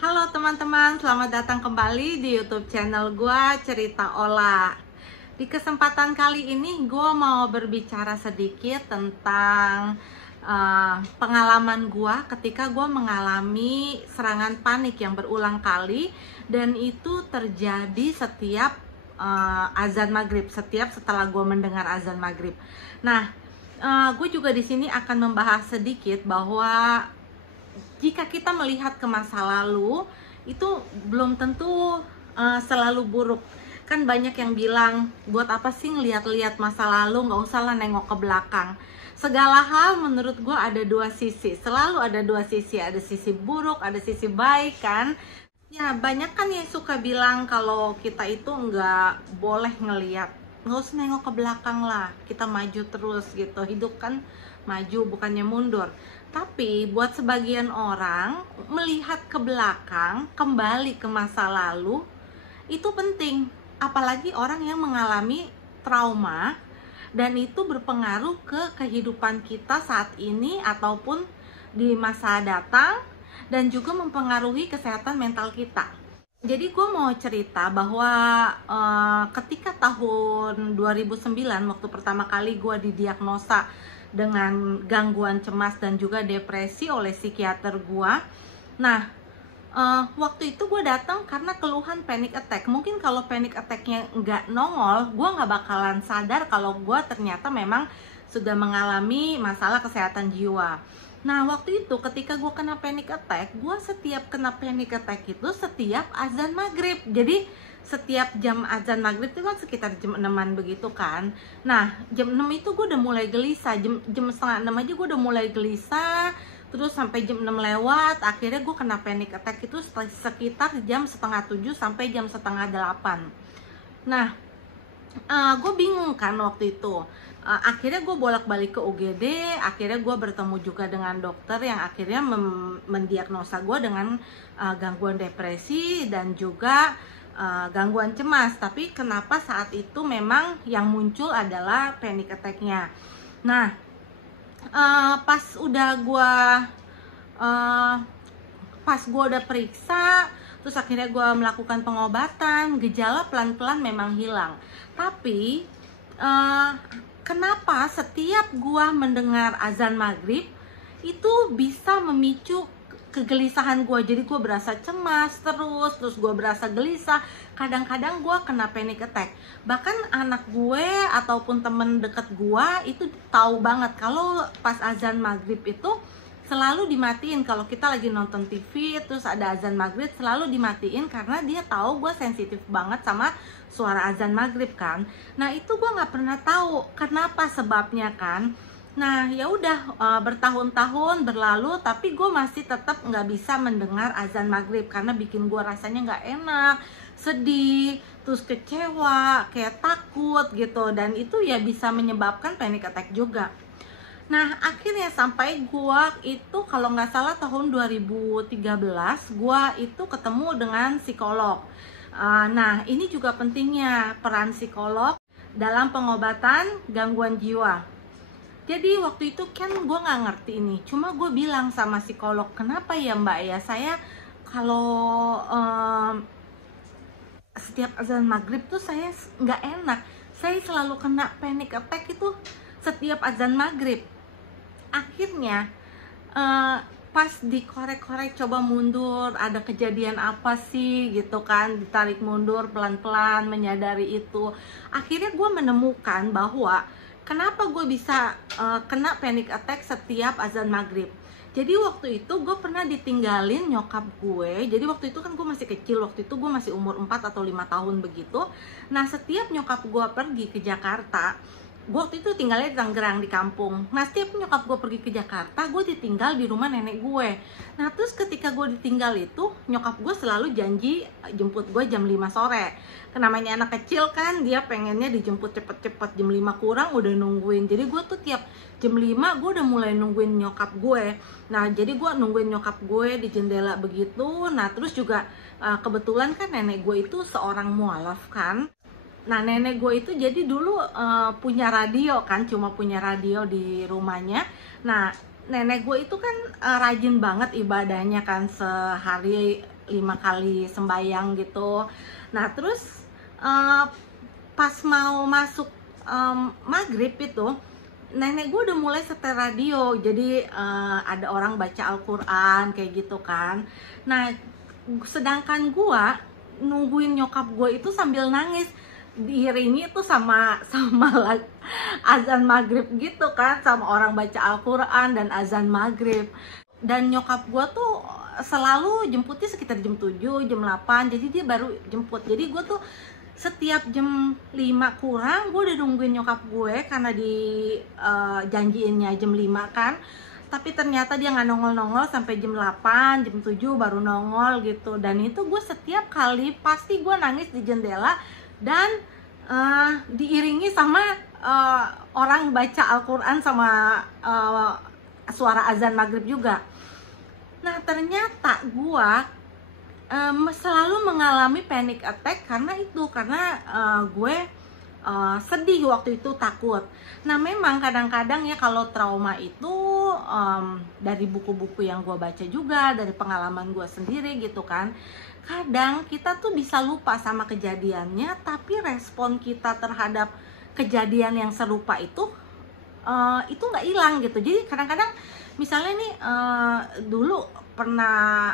Halo teman-teman, selamat datang kembali di YouTube channel gua Cerita Ola. Di kesempatan kali ini gua mau berbicara sedikit tentang pengalaman gua ketika gua mengalami serangan panik yang berulang kali, dan itu terjadi setiap azan maghrib, setiap setelah gua mendengar azan maghrib. Nah, gue juga di sini akan membahas sedikit bahwa jika kita melihat ke masa lalu, itu belum tentu selalu buruk. Kan banyak yang bilang, buat apa sih ngeliat-liat masa lalu, nggak usah lah nengok ke belakang. Segala hal menurut gue ada dua sisi, selalu ada dua sisi. Ada sisi buruk, ada sisi baik kan. Ya banyak kan yang suka bilang kalau kita itu nggak boleh ngeliat, nggak usah nengok ke belakang lah, kita maju terus gitu. Hidup kan maju bukannya mundur. Tapi buat sebagian orang, melihat ke belakang, kembali ke masa lalu, itu penting. Apalagi orang yang mengalami trauma, dan itu berpengaruh ke kehidupan kita saat ini ataupun di masa datang, dan juga mempengaruhi kesehatan mental kita. Jadi gue mau cerita bahwa ketika tahun 2009, waktu pertama kali gue didiagnosa dengan gangguan cemas dan juga depresi oleh psikiater gue. Nah, waktu itu gue datang karena keluhan panic attack. Mungkin kalau panic attacknya nggak nongol, gue nggak bakalan sadar kalau gue ternyata memang sudah mengalami masalah kesehatan jiwa. Nah, waktu itu ketika gue kena panic attack, gue setiap kena panic attack itu setiap azan maghrib. Jadi setiap jam azan maghrib itu kan sekitar jam 6-an begitu kan. Nah, jam 6 itu gue udah mulai gelisah. Jam setengah 6 aja gue udah mulai gelisah. Terus sampai jam 6 lewat, akhirnya gue kena panic attack itu sekitar jam setengah 7 sampai jam setengah 8. Nah, gue bingung kan waktu itu. Akhirnya gue bolak-balik ke UGD. Akhirnya gue bertemu juga dengan dokter yang akhirnya mendiagnosa gue dengan gangguan depresi dan juga gangguan cemas. Tapi kenapa saat itu memang yang muncul adalah panic attack-nya. Nah, pas gue udah periksa, terus akhirnya gue melakukan pengobatan, gejala pelan-pelan memang hilang. Tapi kenapa setiap gue mendengar azan maghrib itu bisa memicu kegelisahan gue. Jadi gue berasa cemas terus gue berasa gelisah. Kadang-kadang gue kena panic attack. Bahkan anak gue ataupun temen deket gue itu tahu banget kalau pas azan maghrib itu selalu dimatiin. Kalau kita lagi nonton TV terus ada azan maghrib, selalu dimatiin karena dia tahu gue sensitif banget sama suara azan maghrib kan. Nah itu gue nggak pernah tahu kenapa sebabnya kan. Nah ya udah, bertahun-tahun berlalu tapi gue masih tetap nggak bisa mendengar azan maghrib karena bikin gue rasanya nggak enak, sedih, terus kecewa, kayak takut gitu. Dan itu ya bisa menyebabkan panic attack juga. Nah akhirnya sampai gua itu kalau nggak salah tahun 2013 gua itu ketemu dengan psikolog. Nah ini juga pentingnya peran psikolog dalam pengobatan gangguan jiwa. Jadi waktu itu kan gua nggak ngerti ini, cuma gue bilang sama psikolog, kenapa ya mbak ya saya kalau setiap azan maghrib tuh saya nggak enak, saya selalu kena panic attack itu setiap azan maghrib. Akhirnya pas dikorek-korek, coba mundur, ada kejadian apa sih gitu kan, ditarik mundur pelan-pelan, menyadari itu. Akhirnya gue menemukan bahwa kenapa gue bisa kena panic attack setiap azan maghrib. Jadi waktu itu gue pernah ditinggalin nyokap gue. Jadi waktu itu kan gue masih kecil, waktu itu gue masih umur 4 atau 5 tahun begitu. Nah setiap nyokap gue pergi ke Jakarta, gue waktu itu tinggalnya di Tangerang, di kampung. Nah setiap nyokap gue pergi ke Jakarta, gue ditinggal di rumah nenek gue. Nah terus ketika gue ditinggal itu, nyokap gue selalu janji jemput gue jam 5 sore. Namanya anak kecil kan, dia pengennya dijemput cepet-cepet, jam 5 kurang udah nungguin. Jadi gue tuh tiap jam 5 gue udah mulai nungguin nyokap gue. Nah jadi gue nungguin nyokap gue di jendela begitu. Nah terus juga kebetulan kan nenek gue itu seorang mualaf kan. Nah nenek gue itu jadi dulu punya radio kan, cuma punya radio di rumahnya. Nah nenek gue itu kan rajin banget ibadahnya kan, sehari 5 kali sembahyang gitu. Nah terus pas mau masuk maghrib itu nenek gue udah mulai setel radio, jadi ada orang baca Al-Quran kayak gitu kan. Nah sedangkan gue nungguin nyokap gue itu sambil nangis, diiringi itu sama azan maghrib gitu kan, sama orang baca Al-Quran dan azan maghrib. Dan nyokap gue tuh selalu jemputnya sekitar jam 7, jam 8, jadi dia baru jemput. Jadi gue tuh setiap jam 5 kurang gue udah nungguin nyokap gue, karena di janjiinnya jam 5 kan. Tapi ternyata dia nggak nongol-nongol sampai jam 8, jam 7 baru nongol gitu. Dan itu gue setiap kali pasti gue nangis di jendela, dan diiringi sama orang baca Al-Quran sama suara azan maghrib juga. Nah ternyata gue selalu mengalami panic attack karena gue sedih waktu itu, takut. Nah memang kadang-kadang ya kalau trauma itu dari buku-buku yang gue baca juga, dari pengalaman gue sendiri gitu kan, kadang kita tuh bisa lupa sama kejadiannya, tapi respon kita terhadap kejadian yang serupa itu nggak hilang gitu. Jadi kadang-kadang misalnya nih dulu pernah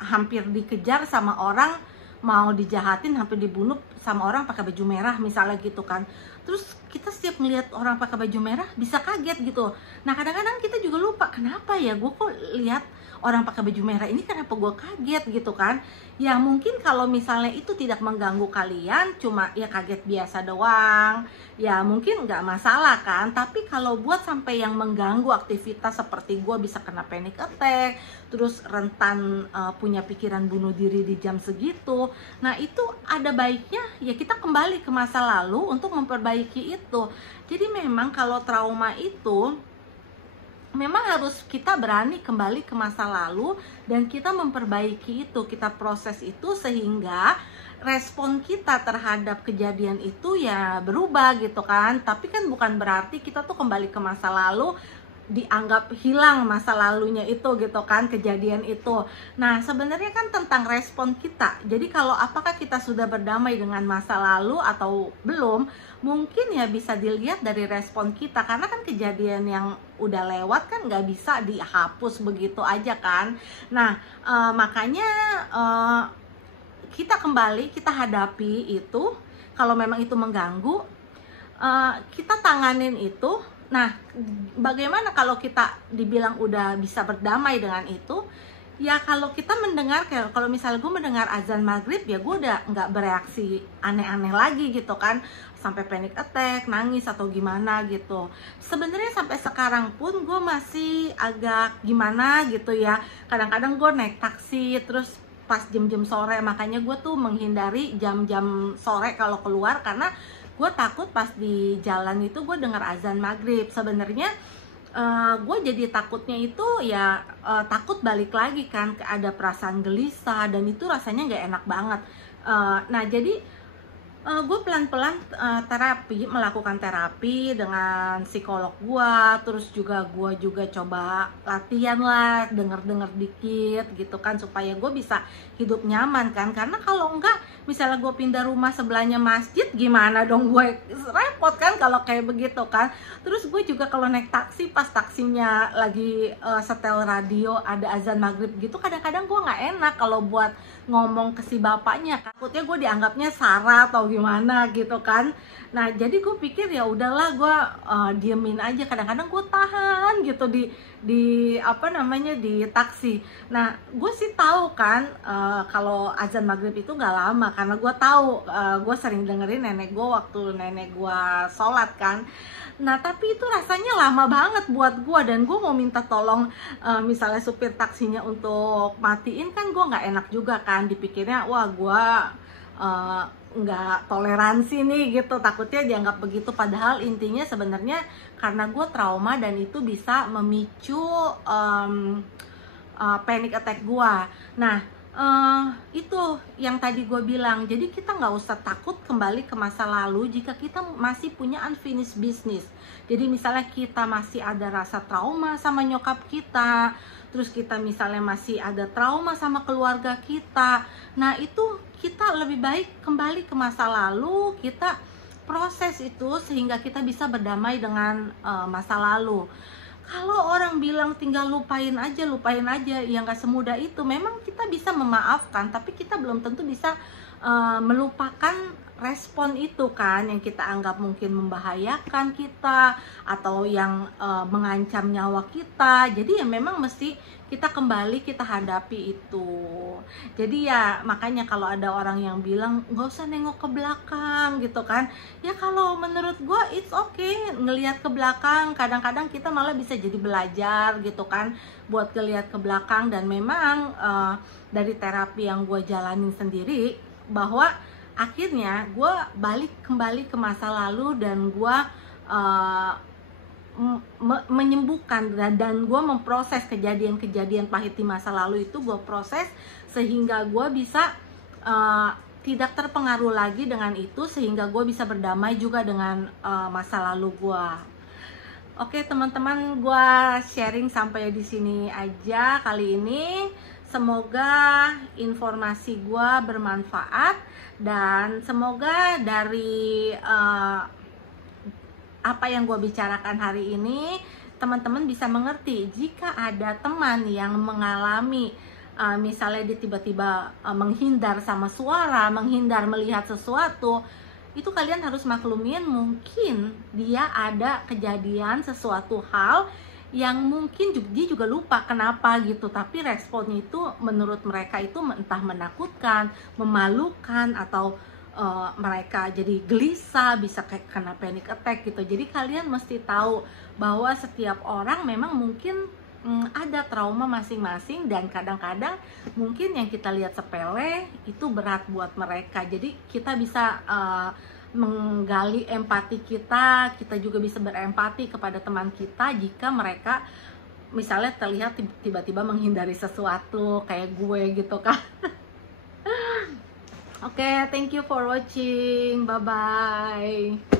hampir dikejar sama orang, mau dijahatin, hampir dibunuh sama orang pakai baju merah misalnya gitu kan. Terus kita setiap melihat orang pakai baju merah bisa kaget gitu. Nah kadang-kadang kita juga lupa, kenapa ya gue kok lihat orang pakai baju merah ini, kenapa gue kaget gitu kan. Ya mungkin kalau misalnya itu tidak mengganggu kalian, cuma ya kaget biasa doang, ya mungkin nggak masalah kan. Tapi kalau buat sampai yang mengganggu aktivitas seperti gue, bisa kena panic attack, terus rentan punya pikiran bunuh diri di jam segitu, nah itu ada baiknya ya kita kembali ke masa lalu untuk memperbaiki itu. Jadi memang kalau trauma itu memang harus kita berani kembali ke masa lalu dan kita memperbaiki itu, kita proses itu sehingga respon kita terhadap kejadian itu ya berubah gitu kan. Tapi kan bukan berarti kita tuh kembali ke masa lalu dianggap hilang masa lalunya itu gitu kan, kejadian itu. Nah sebenarnya kan tentang respon kita. Jadi kalau apakah kita sudah berdamai dengan masa lalu atau belum, mungkin ya bisa dilihat dari respon kita. Karena kan kejadian yang udah lewat kan nggak bisa dihapus begitu aja kan. Nah makanya kita kembali, kita hadapi itu. Kalau memang itu mengganggu, kita tanganin itu. Nah, bagaimana kalau kita dibilang udah bisa berdamai dengan itu? Ya kalau kita mendengar, kalau misalnya gue mendengar azan maghrib, ya gue udah nggak bereaksi aneh-aneh lagi gitu kan, sampai panic attack, nangis atau gimana gitu. Sebenarnya sampai sekarang pun gue masih agak gimana gitu ya. Kadang-kadang gue naik taksi terus pas jam-jam sore, makanya gue tuh menghindari jam-jam sore kalau keluar, karena gue takut pas di jalan itu gue dengar azan maghrib. Sebenarnya gue jadi takutnya itu ya takut balik lagi kan, ada perasaan gelisah, dan itu rasanya nggak enak banget. Nah jadi gue pelan-pelan melakukan terapi dengan psikolog gue. Terus juga gue coba latihan lah, denger dikit gitu kan, supaya gue bisa hidup nyaman kan. Karena kalau enggak, misalnya gue pindah rumah sebelahnya masjid, gimana dong, gue repot kan kalau kayak begitu kan. Terus gue juga kalau naik taksi, pas taksinya lagi setel radio ada azan maghrib gitu, kadang-kadang gue nggak enak kalau buat ngomong ke si bapaknya, takutnya gue dianggapnya Sarah atau gimana gitu kan. Nah jadi gue pikir ya udahlah, gue diemin aja. Kadang-kadang gue tahan gitu di taksi. Nah gue sih tahu kan kalau azan maghrib itu nggak lama, karena gue tahu, gue sering dengerin nenek gue waktu nenek gue sholat kan. Nah tapi itu rasanya lama banget buat gue, dan gue mau minta tolong misalnya supir taksinya untuk matiin, kan gue nggak enak juga kan, dipikirnya wah gue nggak toleransi nih gitu, takutnya dianggap begitu. Padahal intinya sebenarnya karena gue trauma, dan itu bisa memicu panic attack gue. Nah itu yang tadi gue bilang, jadi kita nggak usah takut kembali ke masa lalu jika kita masih punya unfinished business. Jadi misalnya kita masih ada rasa trauma sama nyokap kita, terus kita misalnya masih ada trauma sama keluarga kita, nah itu kita lebih baik kembali ke masa lalu, kita proses itu sehingga kita bisa berdamai dengan masa lalu. Kalau orang bilang tinggal lupain aja, ya nggak semudah itu. Memang kita bisa memaafkan, tapi kita belum tentu bisa melupakan respon itu kan, yang kita anggap mungkin membahayakan kita atau yang mengancam nyawa kita. Jadi ya memang mesti kita kembali, kita hadapi itu. Jadi ya makanya kalau ada orang yang bilang nggak usah nengok ke belakang gitu kan, ya kalau menurut gue it's okay ngelihat ke belakang. Kadang-kadang kita malah bisa jadi belajar gitu kan buat ngelihat ke belakang. Dan memang dari terapi yang gue jalanin sendiri, bahwa akhirnya gue balik kembali ke masa lalu dan gue menyembuhkan dan gue memproses kejadian-kejadian pahit di masa lalu itu. Gue proses sehingga gue bisa tidak terpengaruh lagi dengan itu, sehingga gue bisa berdamai juga dengan masa lalu gue. Oke teman-teman, gue sharing sampai di sini aja kali ini. Semoga informasi gue bermanfaat, dan semoga dari apa yang gue bicarakan hari ini teman-teman bisa mengerti. Jika ada teman yang mengalami misalnya dia tiba-tiba menghindar sama suara, menghindar melihat sesuatu, itu kalian harus maklumin mungkin dia ada kejadian sesuatu hal yang mungkin dia juga lupa kenapa gitu, tapi responnya itu menurut mereka itu entah menakutkan, memalukan, atau mereka jadi gelisah, bisa kayak kena panic attack gitu. Jadi kalian mesti tahu bahwa setiap orang memang mungkin ada trauma masing-masing, dan kadang-kadang mungkin yang kita lihat sepele itu berat buat mereka. Jadi kita bisa menggali empati kita juga bisa berempati kepada teman kita jika mereka misalnya terlihat tiba-tiba menghindari sesuatu kayak gue gitu kan. Oke, thank you for watching. Bye-bye.